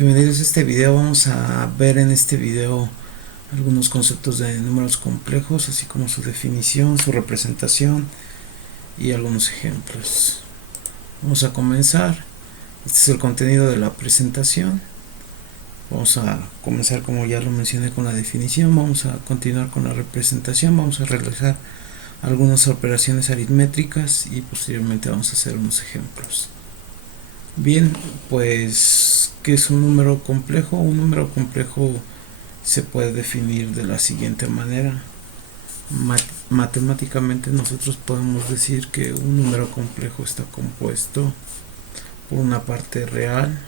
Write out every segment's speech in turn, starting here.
Bienvenidos a este video. Vamos a ver en este video algunos conceptos de números complejos, así como su definición, su representación y algunos ejemplos. Vamos a comenzar. Este es el contenido de la presentación. Vamos a comenzar, como ya lo mencioné, con la definición. Vamos a continuar con la representación. Vamos a realizar algunas operaciones aritméticas y posteriormente vamos a hacer unos ejemplos. Bien, pues, ¿qué es un número complejo? Un número complejo se puede definir de la siguiente manera. Matemáticamente nosotros podemos decir que un número complejo está compuesto por una parte real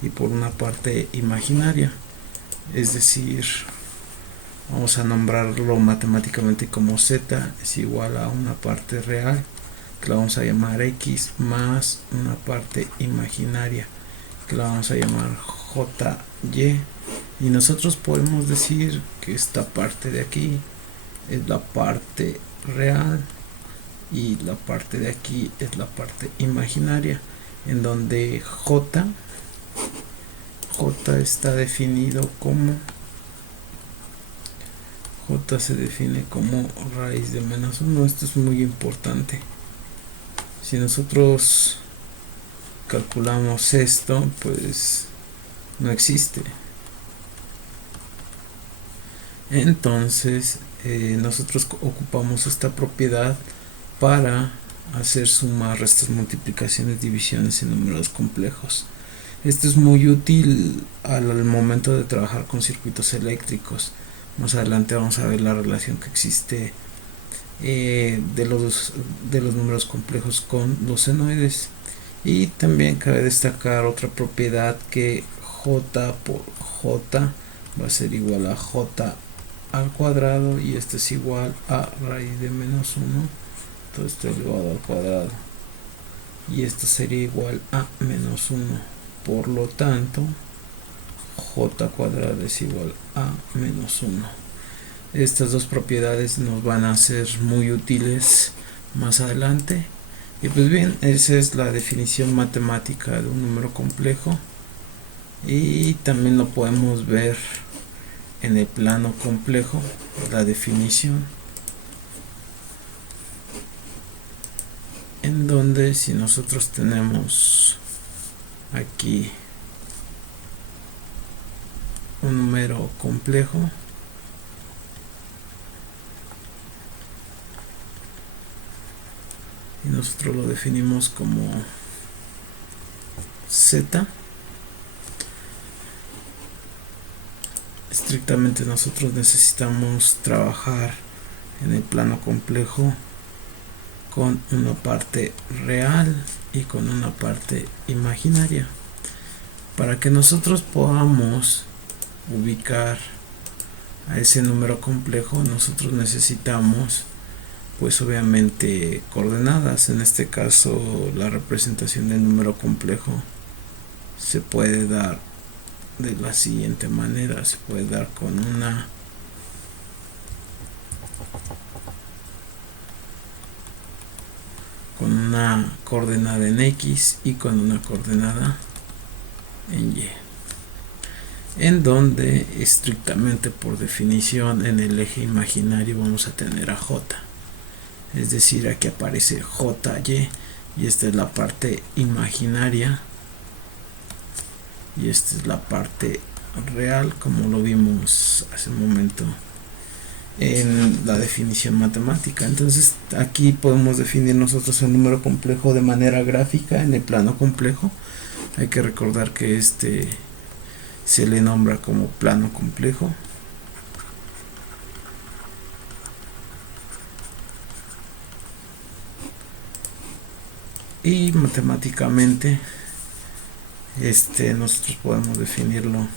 y por una parte imaginaria. Es decir, vamos a nombrarlo matemáticamente como z es igual a una parte real, que la vamos a llamar x, más una parte imaginaria, que la vamos a llamar jy, y nosotros podemos decir que esta parte de aquí es la parte real y la parte de aquí es la parte imaginaria, en donde j está definido como j se define como raíz de menos 1. Esto es muy importante. Si nosotros calculamos esto, pues no existe. Entonces nosotros ocupamos esta propiedad para hacer sumas, restas, multiplicaciones, divisiones en números complejos. Esto es muy útil al momento de trabajar con circuitos eléctricos. Más adelante vamos a ver la relación que existe de los números complejos con los senoides. Y también cabe destacar otra propiedad, que j por j va a ser igual a j al cuadrado, y esto es igual a raíz de menos 1, todo esto elevado al cuadrado, y esto sería igual a menos 1. Por lo tanto, j cuadrado es igual a menos 1. Estas dos propiedades nos van a ser muy útiles más adelante. Y pues bien, esa es la definición matemática de un número complejo, y también lo podemos ver en el plano complejo, la definición, en donde si nosotros tenemos aquí un número complejo, y nosotros lo definimos como z, estrictamente nosotros necesitamos trabajar en el plano complejo con una parte real y con una parte imaginaria. Para que nosotros podamos ubicar a ese número complejo, nosotros necesitamos, pues obviamente, coordenadas. En este caso, la representación del número complejo se puede dar de la siguiente manera. Se puede dar con una coordenada en x y con una coordenada en y, en donde estrictamente, por definición, en el eje imaginario vamos a tener a j. Es decir, aquí aparece jy, y esta es la parte imaginaria y esta es la parte real, como lo vimos hace un momento en la definición matemática. Entonces aquí podemos definir nosotros el número complejo de manera gráfica en el plano complejo. Hay que recordar que este se le nombra como plano complejo. Y matemáticamente nosotros podemos definirlo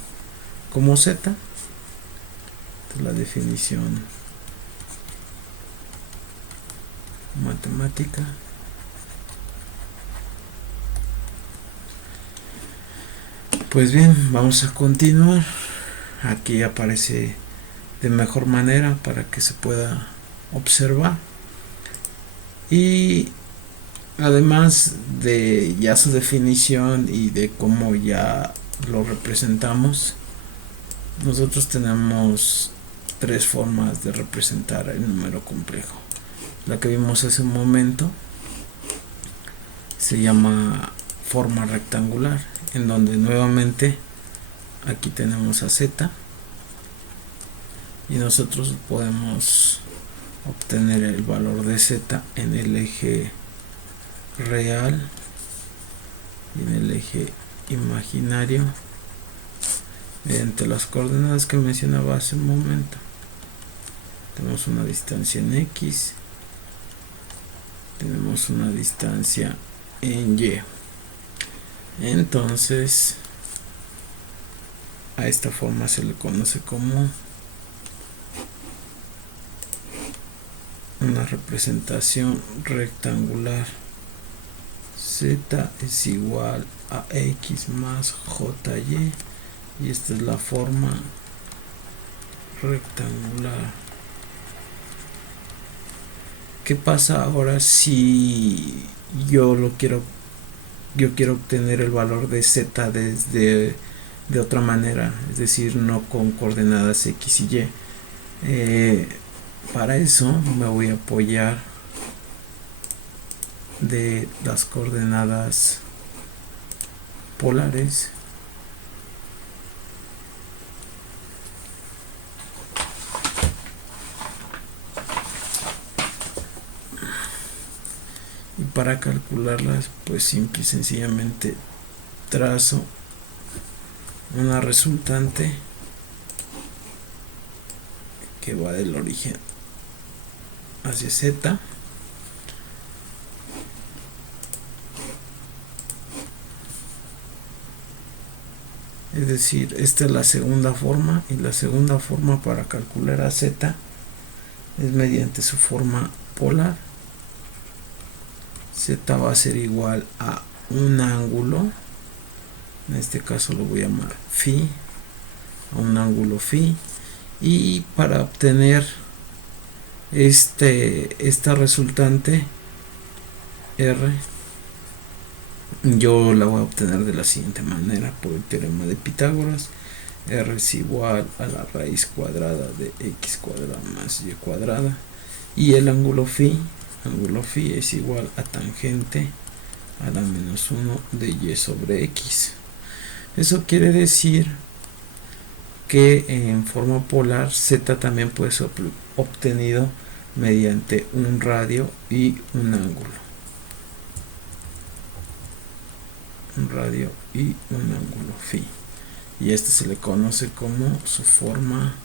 como z. Esta es la definición matemática. Pues bien, vamos a continuar. Aquí aparece de mejor manera para que se pueda observar. Y además de ya su definición y de cómo ya lo representamos, nosotros tenemos tres formas de representar el número complejo. La que vimos hace un momento se llama forma rectangular, en donde nuevamente aquí tenemos a z y nosotros podemos obtener el valor de z en el eje real y en el eje imaginario mediante las coordenadas que mencionaba hace un momento. Tenemos una distancia en x, tenemos una distancia en y. Entonces a esta forma se le conoce como una representación rectangular. Z es igual a x más jy, y esta es la forma rectangular. ¿Qué pasa ahora si yo quiero obtener el valor de z de otra manera, es decir, no con coordenadas x y y? Para eso me voy a apoyar de las coordenadas polares, y para calcularlas pues simple y sencillamente trazo una resultante que va del origen hacia z, es decir, esta es la segunda forma, y la segunda forma para calcular a z es mediante su forma polar. Z va a ser igual a un ángulo, en este caso lo voy a llamar phi, a un ángulo phi, y para obtener esta resultante R, yo la voy a obtener de la siguiente manera, por el teorema de Pitágoras. R es igual a la raíz cuadrada de x cuadrada más y cuadrada, y el ángulo phi es igual a tangente a la menos 1 de y sobre x. Eso quiere decir que en forma polar z también puede ser obtenido mediante un radio y un ángulo. Un radio y un ángulo phi. Y este se le conoce como su forma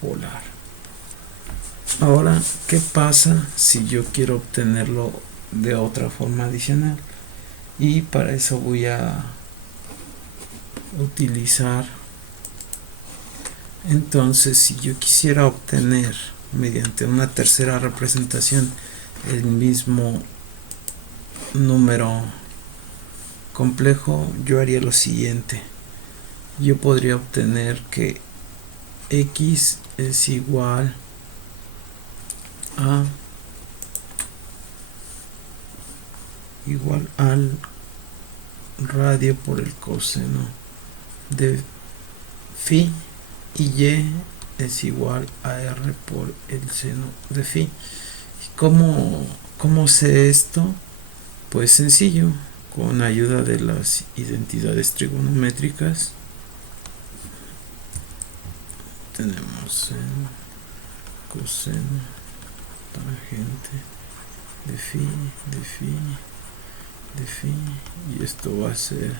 polar. Ahora, ¿qué pasa si yo quiero obtenerlo de otra forma adicional? Y para eso voy a utilizar, entonces, si yo quisiera obtener mediante una tercera representación el mismo número complejo, yo haría lo siguiente. Yo podría obtener que x es igual al radio por el coseno de phi, y y es igual a r por el seno de phi. ¿Cómo sé esto? Pues sencillo, con ayuda de las identidades trigonométricas. Tenemos seno, coseno, tangente de phi, y esto va a ser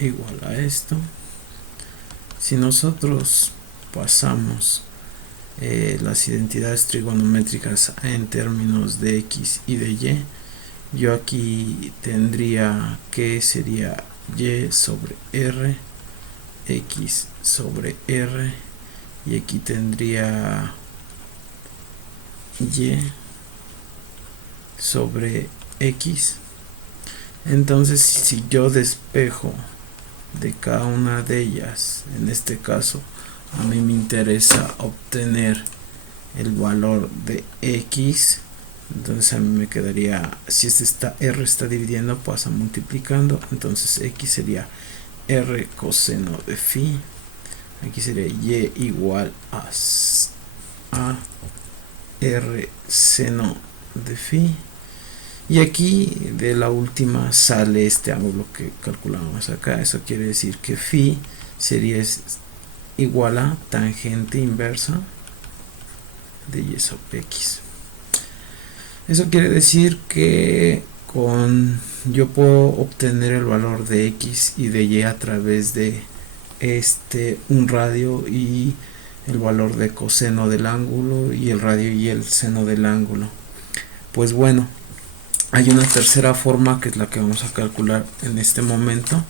igual a esto. Si nosotros pasamos las identidades trigonométricas en términos de x y de y, yo aquí tendría que sería y sobre r, x sobre r, y aquí tendría y sobre x. Entonces, si yo despejo de cada una de ellas, en este caso a mí me interesa obtener el valor de x. Entonces a mí me quedaría, si r está dividiendo, pasa multiplicando, entonces x sería r coseno de phi. Aquí sería y igual a r seno de phi. Y aquí de la última sale este ángulo que calculamos acá. Eso quiere decir que phi sería igual a tangente inversa de y sobre x. Eso quiere decir que yo puedo obtener el valor de x y de y a través de un radio y el valor de coseno del ángulo y el radio y el seno del ángulo. Pues bueno, hay una tercera forma que es la que vamos a calcular en este momento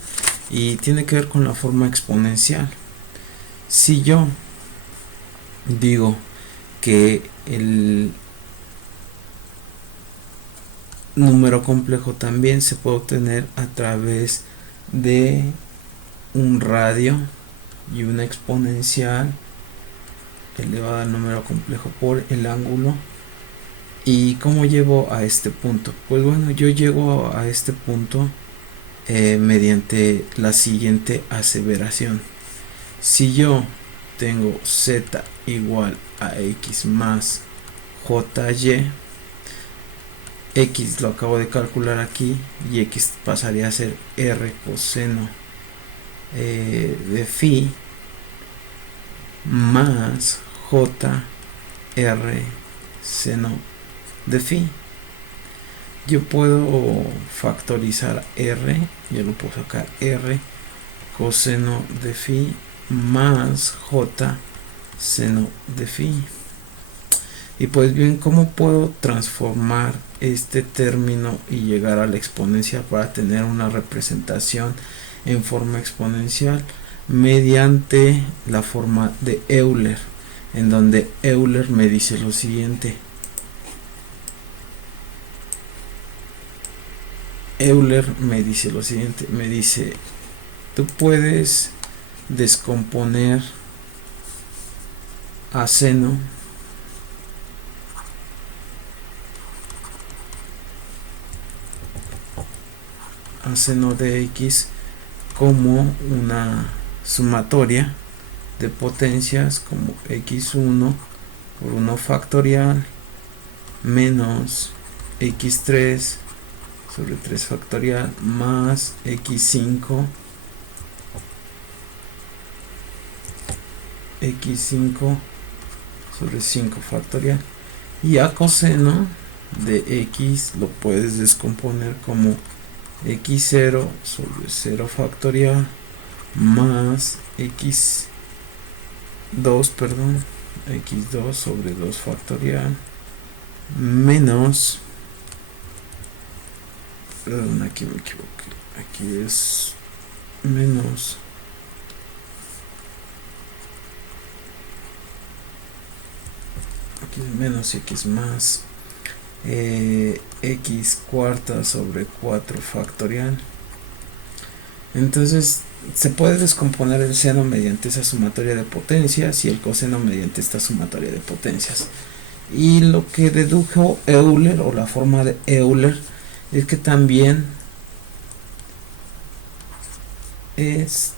y tiene que ver con la forma exponencial. Si yo digo que el número complejo también se puede obtener a través de un radio y una exponencial elevada al número complejo por el ángulo. ¿Y cómo llego a este punto? Pues bueno, yo llego a este punto mediante la siguiente aseveración. Si yo tengo z igual a x más jy, x lo acabo de calcular aquí y x pasaría a ser r coseno de phi más j r seno de phi. Yo puedo factorizar r, yo lo puedo sacar r coseno de phi más j seno de phi. Y pues bien, ¿cómo puedo transformar este término y llegar a la exponencial para tener una representación en forma exponencial? Mediante la forma de Euler, en donde Euler me dice lo siguiente. Me dice, tú puedes descomponer a seno de x como una sumatoria de potencias como x1 por 1 factorial menos x3 sobre 3 factorial más x5 sobre 5 factorial, y a coseno de x lo puedes descomponer como x0 sobre 0 factorial más x2 sobre 2 factorial menos, perdón, aquí me equivoqué, aquí es menos x más x cuarta sobre 4 factorial. Entonces se puede descomponer el seno mediante esa sumatoria de potencias y el coseno mediante esta sumatoria de potencias. Y lo que dedujo Euler, o la forma de Euler, es que también es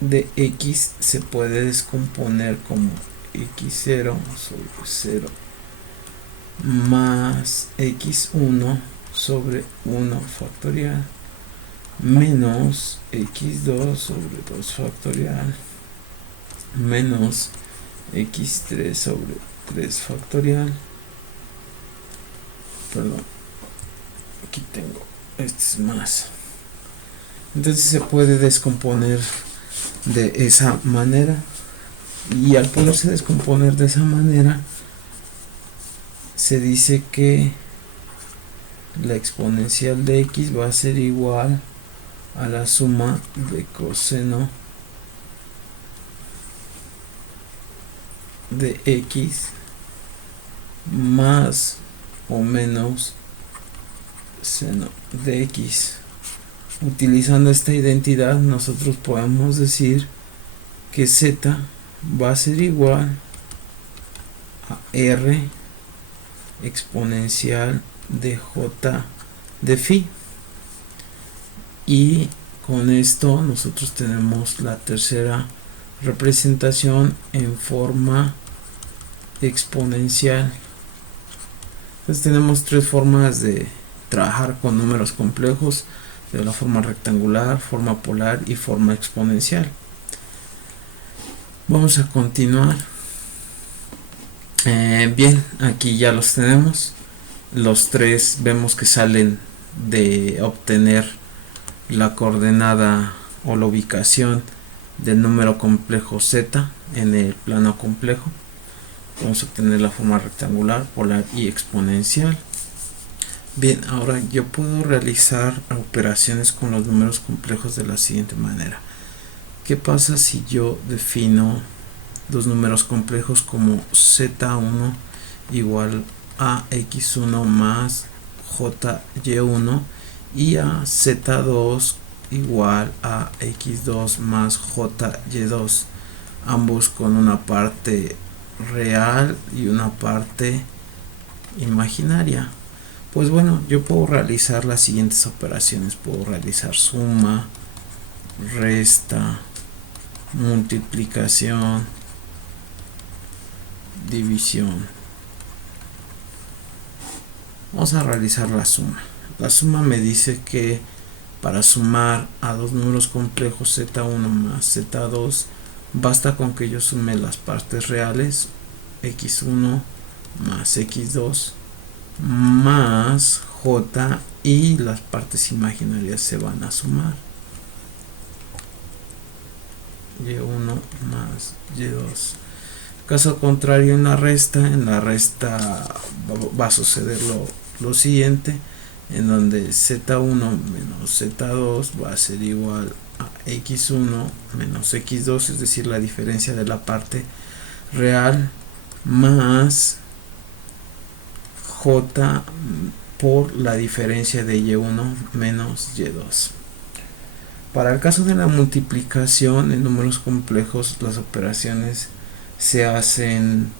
de x se puede descomponer como x0 sobre 0 más x1 sobre 1 factorial menos x2 sobre 2 factorial menos x3 sobre 3 factorial. Perdón, aquí tengo, este es más. Entonces se puede descomponer de esa manera, y al poderse descomponer de esa manera se dice que la exponencial de x va a ser igual a la suma de coseno de x más o menos seno de x. Utilizando esta identidad, nosotros podemos decir que z va a ser igual a R exponencial de J de phi. Y con esto nosotros tenemos la tercera representación en forma exponencial. Entonces tenemos tres formas de trabajar con números complejos: de la forma rectangular, forma polar y forma exponencial. Vamos a continuar. Bien, aquí ya los tenemos. Los tres vemos que salen de obtener la coordenada o la ubicación del número complejo z en el plano complejo. Vamos a obtener la forma rectangular, polar y exponencial. Bien, ahora yo puedo realizar operaciones con los números complejos de la siguiente manera. ¿Qué pasa si yo defino los números complejos como z1 igual a x1 más jy1 y a z2 igual a x2 más jy2, ambos con una parte real y una parte imaginaria? Pues bueno, yo puedo realizar las siguientes operaciones. Puedo realizar suma, resta, multiplicación, división. Vamos a realizar la suma. La suma me dice que para sumar a dos números complejos z1 más z2 basta con que yo sume las partes reales, x1 más x2 más j, y las partes imaginarias se van a sumar, y1 más y2. Caso contrario, en la resta va a suceder lo siguiente, en donde z1 menos z2 va a ser igual a x1 menos x2, es decir, la diferencia de la parte real, más j por la diferencia de y1 menos y2. Para el caso de la multiplicación en números complejos, las operaciones se hacen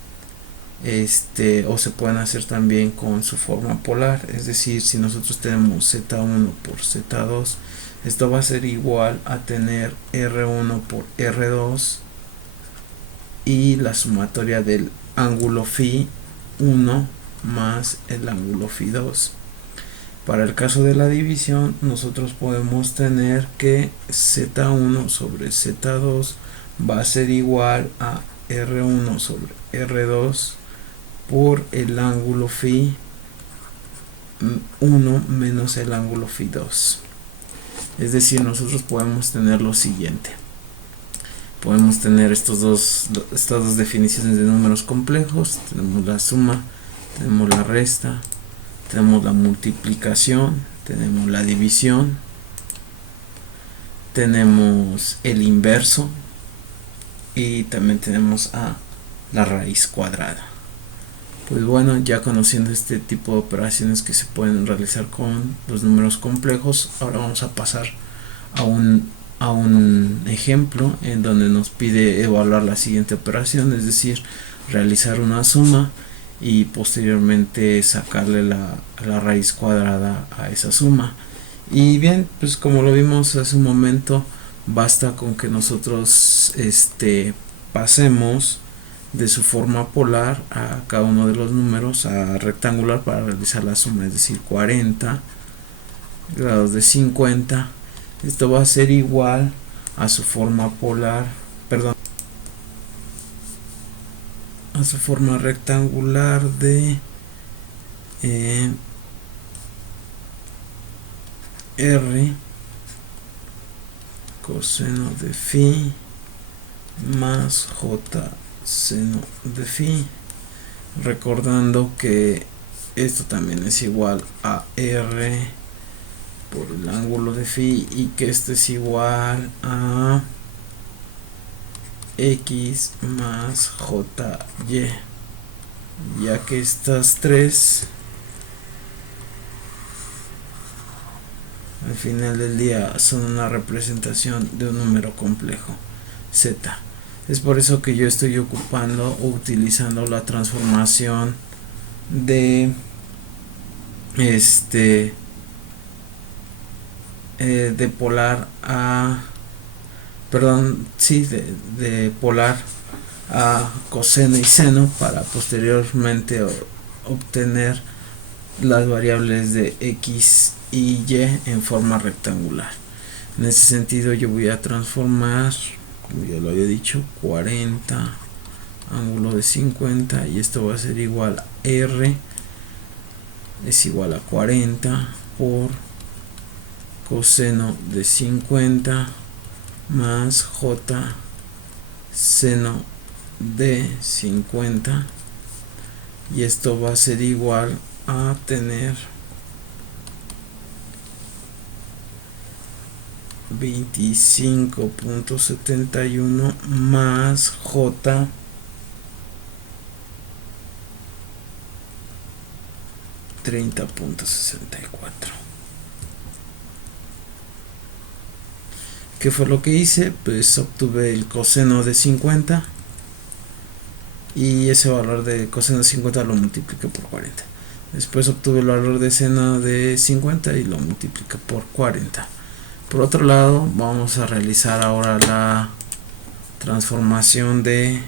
o se pueden hacer también con su forma polar, es decir, si nosotros tenemos z1 por z2, esto va a ser igual a tener r1 por r2 y la sumatoria del ángulo phi 1 más el ángulo phi 2. Para el caso de la división, nosotros podemos tener que z1 sobre z2 va a ser igual a r1 sobre r2 por el ángulo phi 1 menos el ángulo phi 2. Es decir, nosotros podemos tener lo siguiente. Podemos tener estas dos definiciones de números complejos. Tenemos la suma, tenemos la resta, tenemos la multiplicación, tenemos la división, tenemos el inverso y también tenemos a la raíz cuadrada. Pues bueno, ya conociendo este tipo de operaciones que se pueden realizar con los números complejos, ahora vamos a pasar a un ejemplo en donde nos pide evaluar la siguiente operación, es decir, realizar una suma y posteriormente sacarle la raíz cuadrada a esa suma. Y bien, pues como lo vimos hace un momento, basta con que nosotros pasemos de su forma polar a cada uno de los números a rectangular para realizar la suma, es decir, 40 grados de 50. Esto va a ser igual a su forma polar, a su forma rectangular de r coseno de phi más j seno de phi, recordando que esto también es igual a r por el ángulo de phi y que esto es igual a x más jy, ya que estas tres al final del día son una representación de un número complejo z. Es por eso que yo estoy ocupando o utilizando la transformación de de polar a, perdón, sí, de polar a coseno y seno para posteriormente obtener las variables de x y y en forma rectangular. En ese sentido yo voy a transformar, como ya lo había dicho, 40 ángulo de 50, y esto va a ser igual a r es igual a 40 por coseno de 50 más j seno de 50, y esto va a ser igual a tener 25.71 más j 30.64. ¿Qué fue lo que hice? Pues obtuve el coseno de 50 y ese valor de coseno de 50 lo multipliqué por 40. Después obtuve el valor de seno de 50 y lo multipliqué por 40. Por otro lado, vamos a realizar ahora la transformación de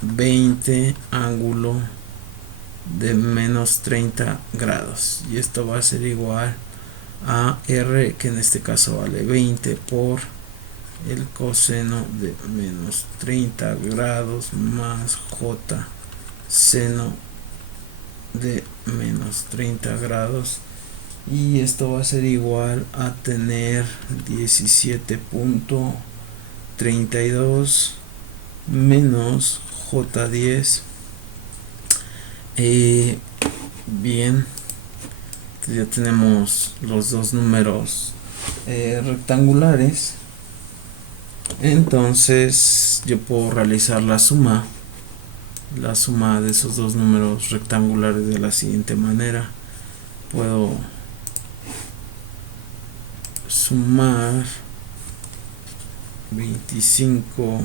20 ángulo de menos 30 grados, y esto va a ser igual a r, que en este caso vale 20, por el coseno de menos 30 grados más j seno de menos 30 grados, y esto va a ser igual a tener 17.32 menos j10. Bien, ya tenemos los dos números rectangulares. Entonces yo puedo realizar la suma de esos dos números rectangulares de la siguiente manera. Puedo sumar 25,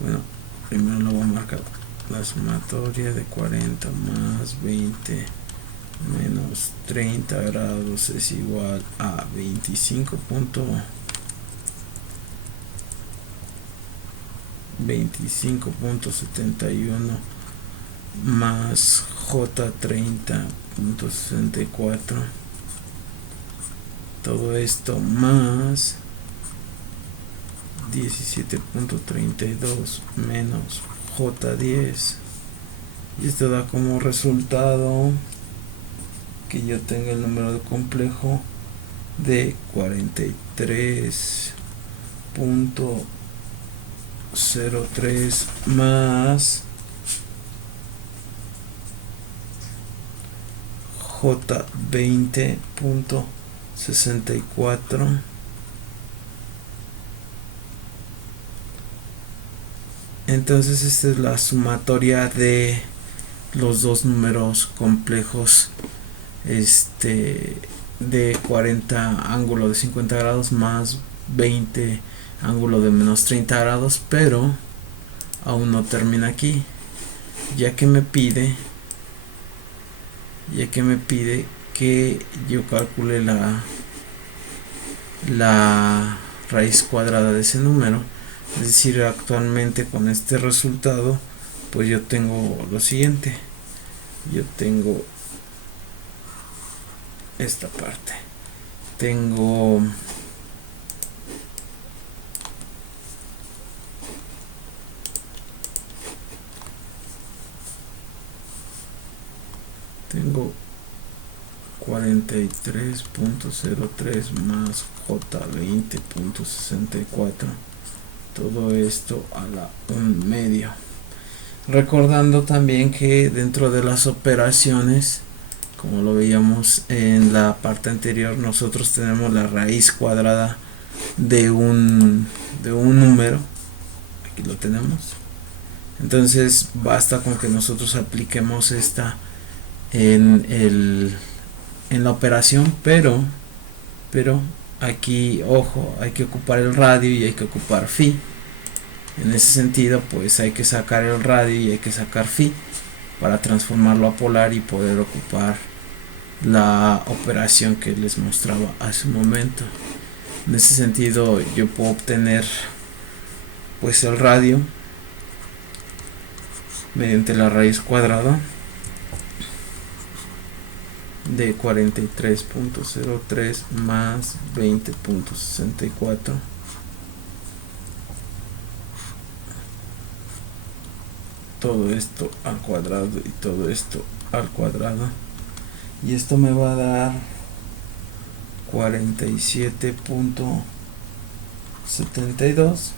bueno, primero lo voy a marcar, la sumatoria de 40 más 20 menos 30 grados es igual a 25.71 más j 30.64, todo esto más 17.32 menos j10, y esto da como resultado que yo tenga el número de complejo de 43.03 más j 20.64. Entonces esta es la sumatoria de los dos números complejos de 40 ángulo de 50 grados más 20 ángulo de menos 30 grados, pero aún no termina aquí, ya que me pide que yo calcule la raíz cuadrada de ese número. Es decir, actualmente con este resultado pues yo tengo lo siguiente, yo tengo esta parte, tengo tengo 43.03 más j 20.64, todo esto a la 1/2. Recordando también que dentro de las operaciones, como lo veíamos en la parte anterior, nosotros tenemos la raíz cuadrada de un número, aquí lo tenemos. Entonces basta con que nosotros apliquemos esta en la operación, pero aquí, ojo, hay que ocupar el radio y hay que ocupar phi. En ese sentido, pues hay que sacar el radio y hay que sacar phi para transformarlo a polar y poder ocupar la operación que les mostraba hace un momento. En ese sentido, yo puedo obtener pues el radio mediante la raíz cuadrada de 43.03 más 20.64 todo esto al cuadrado y todo esto al cuadrado, y esto me va a dar 47.72.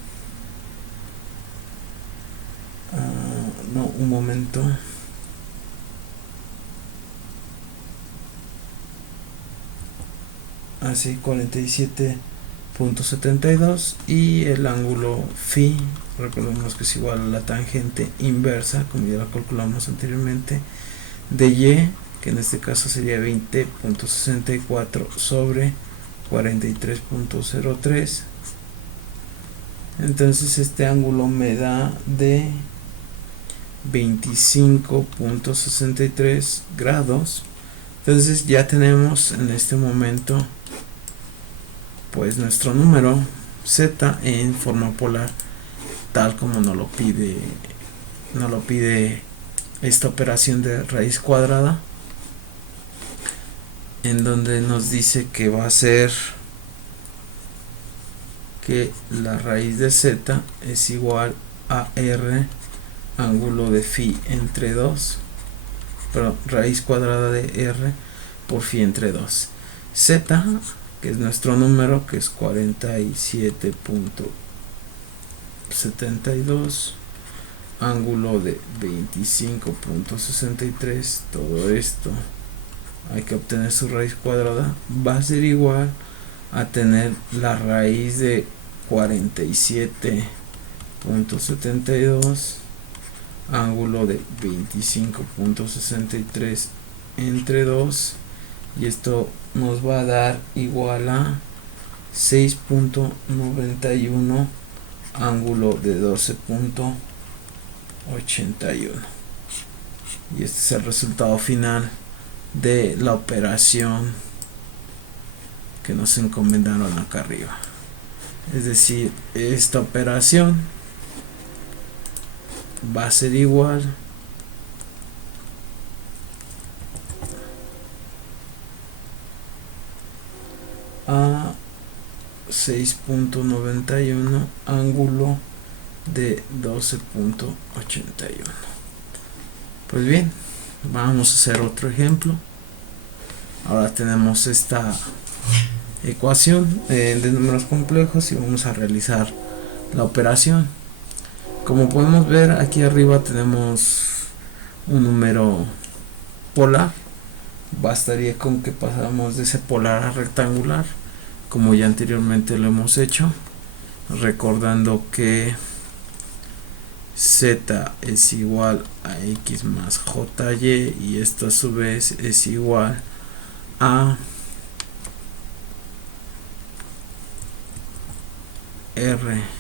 No, un momento. Así, 47.72, y el ángulo phi, recordemos que es igual a la tangente inversa, como ya lo calculamos anteriormente, de y, que en este caso sería 20.64 sobre 43.03. entonces este ángulo me da de 25.63 grados. Entonces ya tenemos en este momento pues nuestro número z en forma polar, tal como nos lo pide esta operación de raíz cuadrada, en donde nos dice que va a ser que la raíz de z es igual a r ángulo de phi entre 2, perdón, raíz cuadrada de r por phi entre 2. Z, que es nuestro número, que es 47.72, ángulo de 25.63, todo esto hay que obtener su raíz cuadrada, va a ser igual a tener la raíz de 47.72 ángulo de 25.63 entre 2, y esto nos va a dar igual a 6.91 ángulo de 12.81, y este es el resultado final de la operación que nos encomendaron acá arriba. Es decir, esta operación va a ser igual a 6.91 ángulo de 12.81. Pues bien, vamos a hacer otro ejemplo. Ahora tenemos esta ecuación de números complejos y vamos a realizar la operación. Como podemos ver, aquí arriba tenemos un número polar. Bastaría con que pasáramos de ese polar a rectangular, como ya anteriormente lo hemos hecho, recordando que z es igual a x más jy, y esto a su vez es igual a r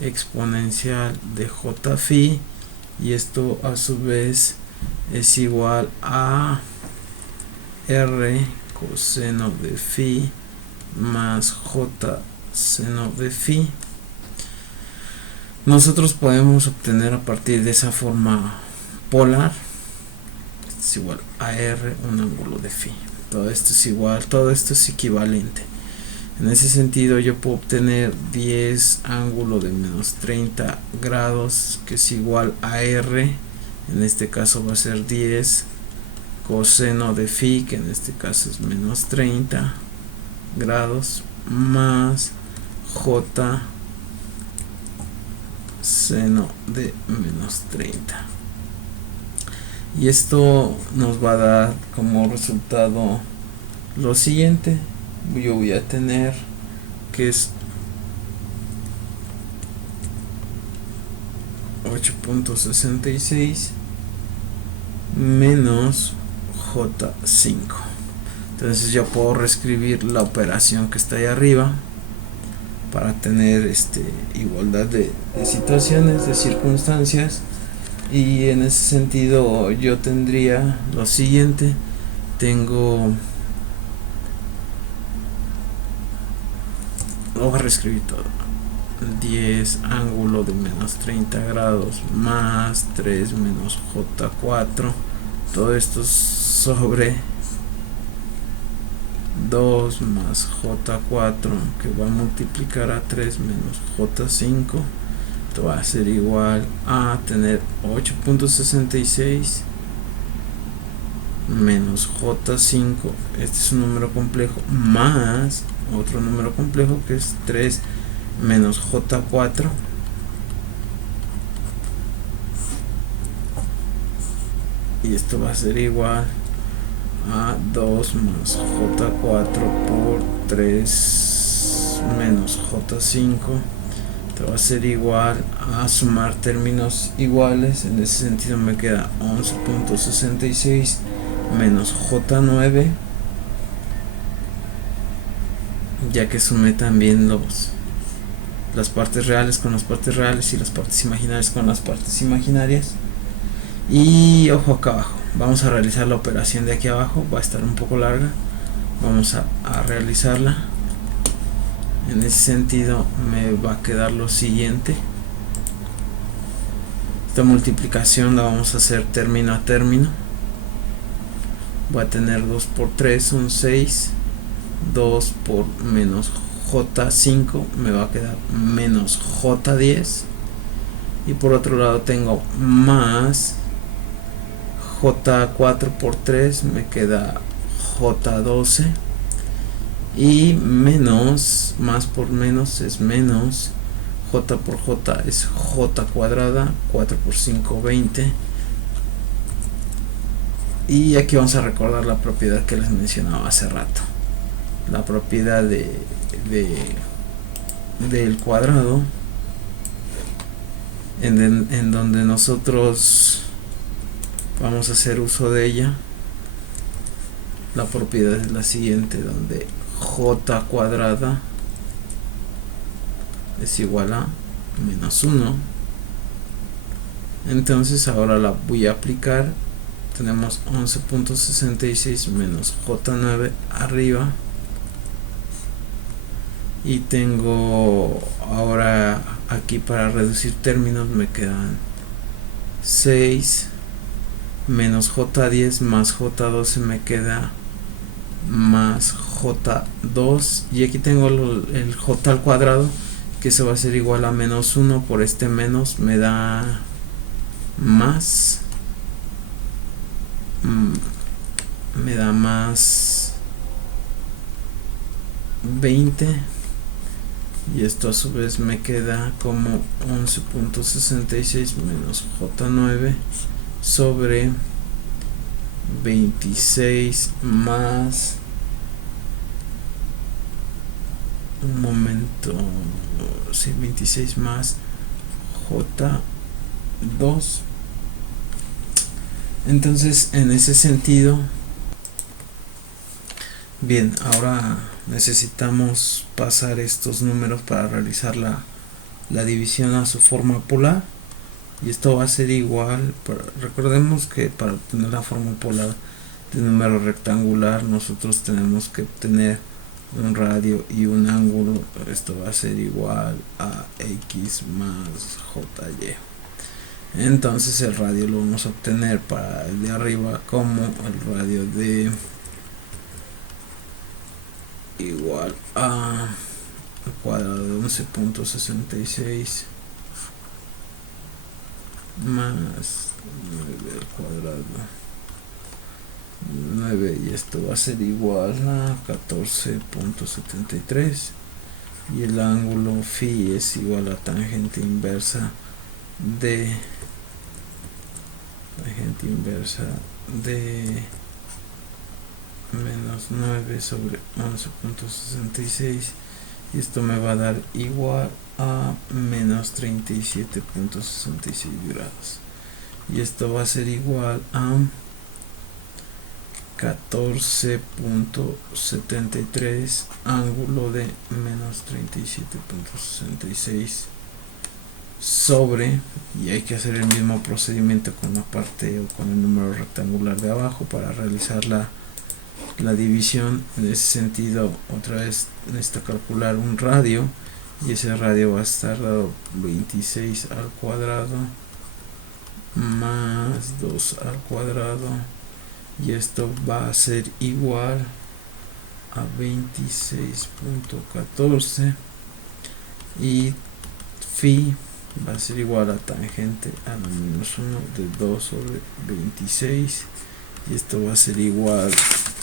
exponencial de j phi, y esto a su vez es igual a r coseno de phi más j seno de phi. Nosotros podemos obtener a partir de esa forma polar, es igual a r un ángulo de phi. Todo esto es igual, todo esto es equivalente. En ese sentido yo puedo obtener 10 ángulo de menos 30 grados, que es igual a r, en este caso va a ser 10 coseno de phi, que en este caso es menos 30 grados, más j seno de menos 30. Y esto nos va a dar como resultado lo siguiente. Yo voy a tener que es 8.66 menos J5. Entonces yo puedo reescribir la operación que está ahí arriba para tener igualdad de situaciones, de circunstancias, y en ese sentido yo tendría lo siguiente. Lo voy a reescribir todo: 10 ángulo de menos 30 grados más 3 menos J4, todo esto sobre 2 más J4, que va a multiplicar a 3 menos J5. Esto va a ser igual a tener 8.66 menos J5, este es un número complejo, más otro número complejo que es 3 menos J4, y esto va a ser igual a 2 más J4 por 3 menos J5. Esto va a ser igual a sumar términos iguales. En ese sentido me queda 11.66 menos J9, ya que sumé también las partes reales con las partes reales y las partes imaginarias con las partes imaginarias. Y ojo acá abajo, vamos a realizar la operación de aquí abajo, va a estar un poco larga, vamos a realizarla. En ese sentido me va a quedar lo siguiente: esta multiplicación la vamos a hacer término a término. Voy a tener 2 por 3 son 6, 2 por menos J5 me va a quedar menos J10, y por otro lado tengo más J4 por 3 me queda J12, y menos, más por menos es menos, J por J es J cuadrada, 4 por 5 20. Y aquí vamos a recordar la propiedad que les mencionaba hace rato, la propiedad del cuadrado, en donde nosotros vamos a hacer uso de ella. La propiedad es la siguiente, donde J cuadrada es igual a menos 1. Entonces ahora la voy a aplicar. Tenemos 11.66 menos J9 arriba, y tengo ahora aquí, para reducir términos, me quedan 6 menos J10 más J12 me queda más J2, y aquí tengo el J al cuadrado, que se va a ser igual a menos 1 por este menos me da más, me da más 20, y esto a su vez me queda como 11.66 menos J9 sobre 26 más, un momento, sí, 26 más J2. Entonces, en ese sentido, bien, ahora necesitamos pasar estos números para realizar la división a su forma polar, y esto va a ser igual, recordemos que para obtener la forma polar de número rectangular nosotros tenemos que obtener un radio y un ángulo. Esto va a ser igual a X más JY. Entonces el radio lo vamos a obtener para el de arriba como el radio de igual a al cuadrado de 11.66 más 9 al cuadrado 9, y esto va a ser igual a 14.73, y el ángulo phi es igual a tangente inversa de menos 9 sobre 11.66, y esto me va a dar igual a menos 37.66 grados, y esto va a ser igual a 14.73 ángulo de menos 37.66 sobre, y hay que hacer el mismo procedimiento con la parte o con el número rectangular de abajo para realizar la división. En ese sentido, otra vez necesito calcular un radio, y ese radio va a estar dado 26 al cuadrado más 2 al cuadrado, y esto va a ser igual a 26.14, y phi va a ser igual a tangente a la menos 1 de 2 sobre 26, y esto va a ser igual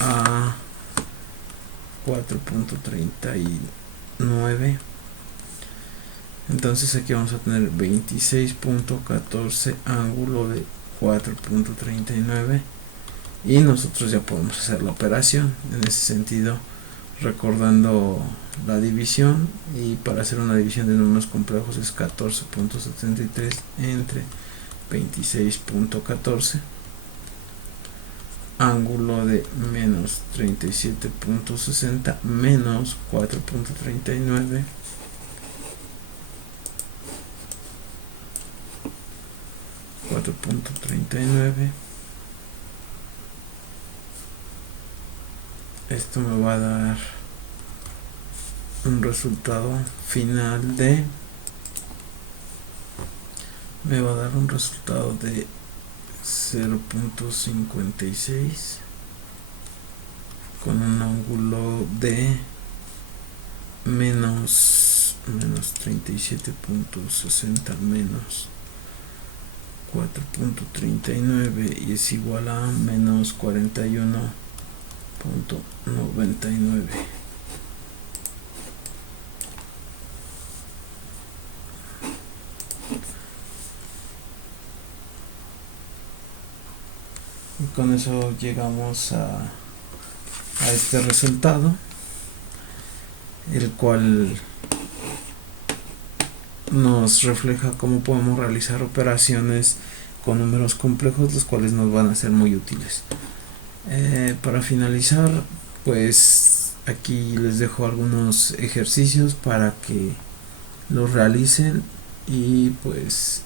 a 4.39. Entonces aquí vamos a tener 26.14 ángulo de 4.39, y nosotros ya podemos hacer la operación en ese sentido, recordando la división. Y para hacer una división de números complejos es 14.73 entre 26.14 ángulo de menos 37.60 menos 4.39 esto me va a dar un resultado final de 0.56 con un ángulo de menos 37.60 menos 4.39, y es igual a menos 41.99. Y con eso llegamos a este resultado, el cual nos refleja cómo podemos realizar operaciones con números complejos, los cuales nos van a ser muy útiles. Para finalizar, pues aquí les dejo algunos ejercicios para que los realicen, y pues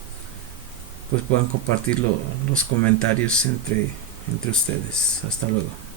puedan compartir los comentarios entre ustedes. Hasta luego.